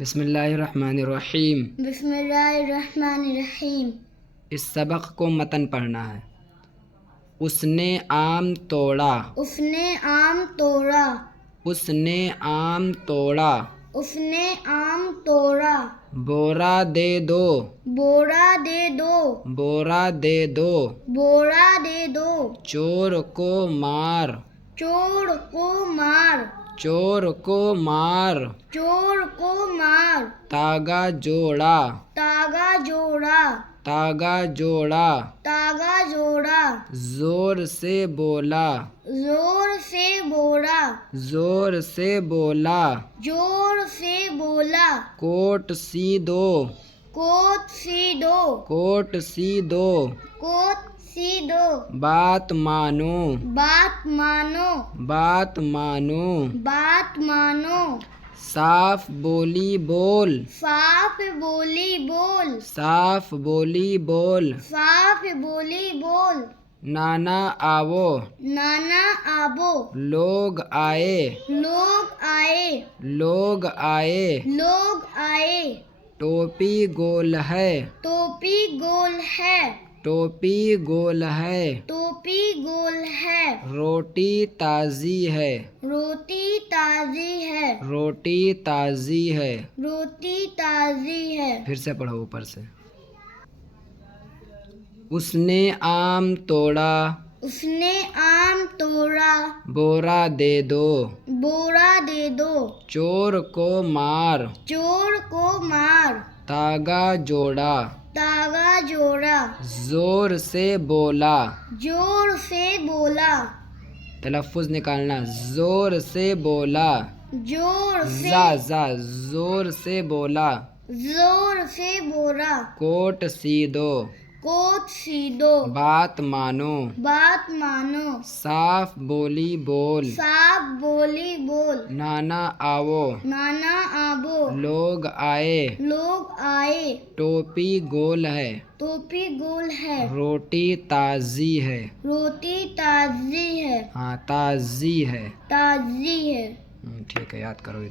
بسم اللہ الرحمن الرحیم۔ بسم اللہ الرحمن الرحیم۔ اس سبق کو متن پڑھنا ہے۔ اس نے آم توڑا، اس نے آم توڑا، اس نے آم توڑا، اس نے آم توڑا، بورا دے دو، بورا دے دو، بورا دے دو، بورا دے دو، چور کو مار، چور کو مار، چور کو مار، چور کو مار، تاگا جوڑا، تاگا جوڑا، تاگا جوڑا، تاگا جوڑا، زور سے بولا، زور سے بولا، زور سے بولا، زور سے بولا، کوٹ سی دو، کوٹ سی دو، کوٹ سی دو، کوٹ سی دو، بات مانو، بات مانو، بات مانو، بات مانو، صاف بولی بول، صاف بولی بول، صاف بولی بول، صاف بولی بول، نانا آو، نانا آبو، لوگ آئے، لوگ آئے، لوگ آئے، لوگ آئے، ٹوپی گول ہے، ٹوپی گول ہے، ٹوپی گول ہے، ٹوپی گول ہے، روٹی تازی ہے، روٹی تازی ہے، روٹی تازی ہے۔ روٹی تازی ہے۔ پھر سے پڑھو اوپر سے۔ اس نے آم توڑا، اس نے آم توڑا، بورا دے دو، بورا دے دو، چور کو مار، چور کو مار، تاگا جوڑا، تاگا جوڑا، زور سے بولا، زور سے بولا، تلفظ نکالنا، زور سے بولا، زور سے، زا زور سے بولا، زور سے بولا، کوٹ سی دو، کوٹ سی دو، بات مانو، بات مانو، صاف بولی بول، صاف بولی بول، نانا آو، نانا آبو، لوگ آئے، لوگ آئے، ٹوپی گول ہے، ٹوپی گول ہے، روٹی تازی ہے، روٹی تازی ہے، ہاں تازی ہے، تازی ہے۔ ٹھیک ہے، یاد کرو۔